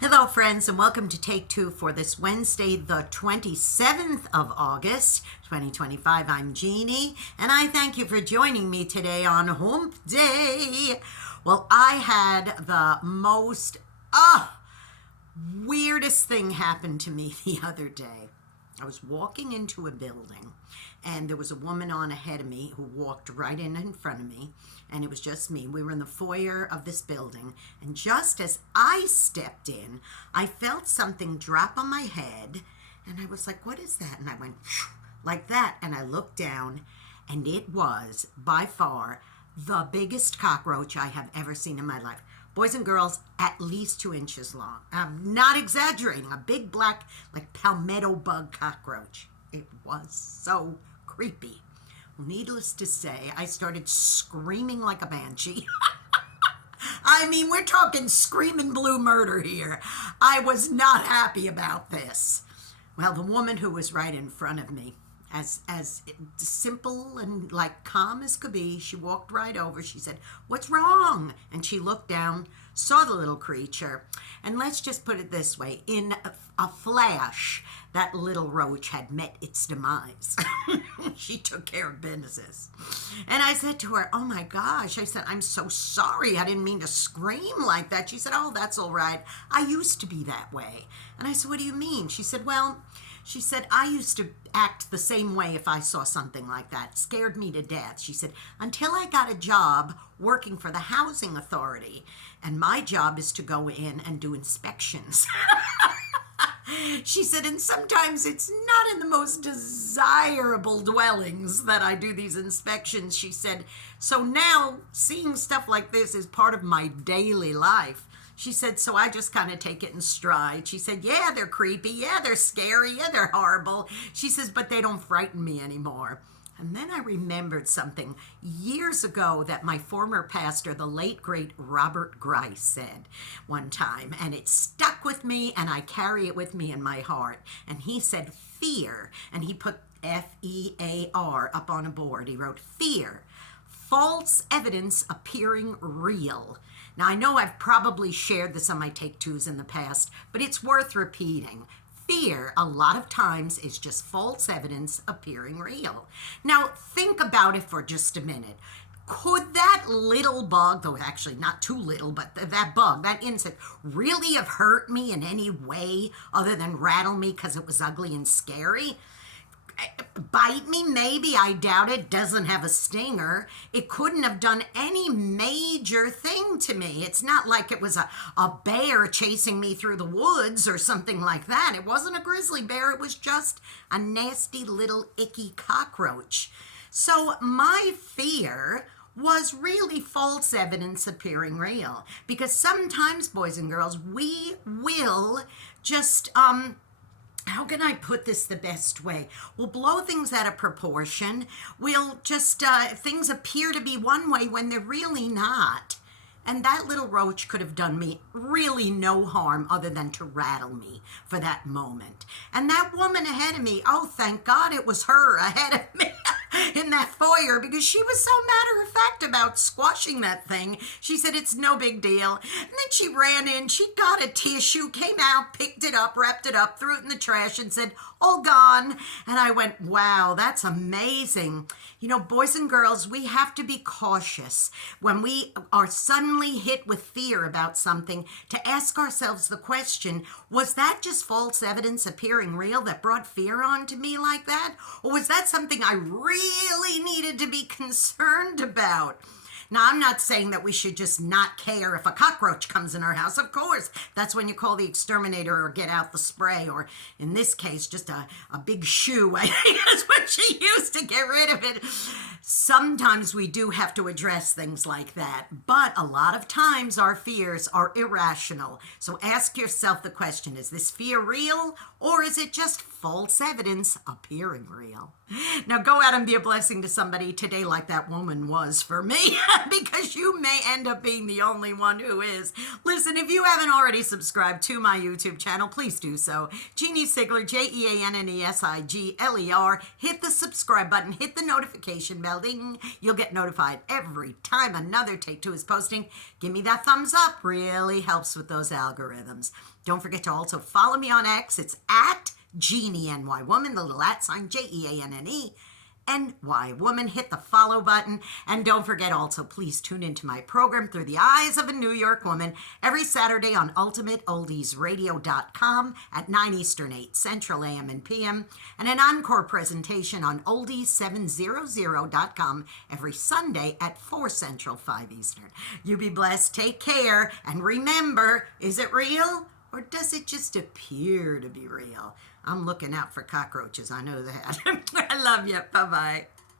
Hello, friends, and welcome to Take Two for this Wednesday, the 27th of August, 2025. I'm Jeannie, and I thank you for joining me today on Hump Day. Well, I had the most weirdest thing happen to me the other day. I was walking into a building, and there was a woman on ahead of me who walked right in front of me, and it was just me. We were in the foyer of this building, and just as I stepped in, I felt something drop on my head, and I was like, what is that? And I went like that, and I looked down, and it was by far the biggest cockroach I have ever seen in my life. Boys and girls, at least 2 inches long. I'm not exaggerating. A big black, like palmetto bug cockroach. It was so creepy. Needless to say, I started screaming like a banshee. I mean, we're talking screaming blue murder here. I was not happy about this. Well, the woman who was right in front of me, as simple and like calm as could be, she walked right over. She said, "What's wrong?" And she looked down, saw the little creature, and let's just put it this way, in a flash, that little roach had met its demise. She took care of business. And I said to her, "Oh my gosh," I said, "I'm so sorry. I didn't mean to scream like that." She said, "Oh, that's all right. I used to be that way." And I said, "What do you mean?" She said, "Well," she said, "I used to act the same way if I saw something like that. It scared me to death." She said, "Until I got a job working for the housing authority, and my job is to go in and do inspections." She said, "And sometimes it's not in the most desirable dwellings that I do these inspections." She said, "So now seeing stuff like this is part of my daily life." She said, "So I just kind of take it in stride." She said, "Yeah, they're creepy. Yeah, they're scary. Yeah, they're horrible." She says, "But they don't frighten me anymore." And then I remembered something years ago that my former pastor, the late, great Robert Grice, said one time, and it stuck with me, and I carry it with me in my heart. And he said, fear, and he put F-E-A-R up on a board. He wrote, "Fear, false evidence appearing real." Now, I know I've probably shared this on my Take Twos in the past, but it's worth repeating. Fear, a lot of times, is just false evidence appearing real. Now, think about it for just a minute. Could that little bug, though actually not too little, but that bug, that insect, really have hurt me in any way other than rattle me because it was ugly and scary? Bite me? Maybe. I doubt it. Doesn't have a stinger. It couldn't have done any major thing to me. It's not like it was a bear chasing me through the woods or something like that. It wasn't a grizzly bear. It was just a nasty little icky cockroach. So my fear was really false evidence appearing real. Because sometimes, boys and girls, we will just, how can I put this the best way? We'll blow things out of proportion. We'll just, things appear to be one way when they're really not. And that little roach could have done me really no harm other than to rattle me for that moment. And that woman ahead of me, oh, thank God it was her ahead of me in that foyer, because she was so matter of fact about squashing that thing. She said, "It's no big deal." And then she ran in, she got a tissue, came out, picked it up, wrapped it up, threw it in the trash and said, "All gone." And I went, wow, that's amazing. You know, boys and girls, we have to be cautious when we are suddenly hit with fear about something, to ask ourselves the question, was that just false evidence appearing real that brought fear on to me like that? Or was that something I really needed to be concerned about? Now, I'm not saying that we should just not care if a cockroach comes in our house. Of course, that's when you call the exterminator or get out the spray, or in this case, just a big shoe. I think that's what she used to get rid of it. Sometimes we do have to address things like that, but a lot of times our fears are irrational. So ask yourself the question, is this fear real, or is it just false evidence appearing real? Now go out and be a blessing to somebody today like that woman was for me. because you may end up being the only one who is. Listen, if you haven't already subscribed to my YouTube channel, please do so. Jeanne Sigler, Jeannesigler. Hit the subscribe button, hit the notification bell, ding. You'll get notified every time another Take Two is posting. Give me that thumbs up, really helps with those algorithms. Don't forget to also follow me on X. It's at Jeanne NY Woman, the little @ sign JEANNE. NY Woman, hit the follow button. And don't forget also, please tune into my program Through the Eyes of a New York Woman every Saturday on ultimateoldiesradio.com at 9 Eastern, 8 Central AM and PM, and an encore presentation on oldies700.com every Sunday at 4 Central, 5 Eastern. You be blessed, take care, and remember, is it real or does it just appear to be real? I'm looking out for cockroaches, I know that. I love you. Bye-bye.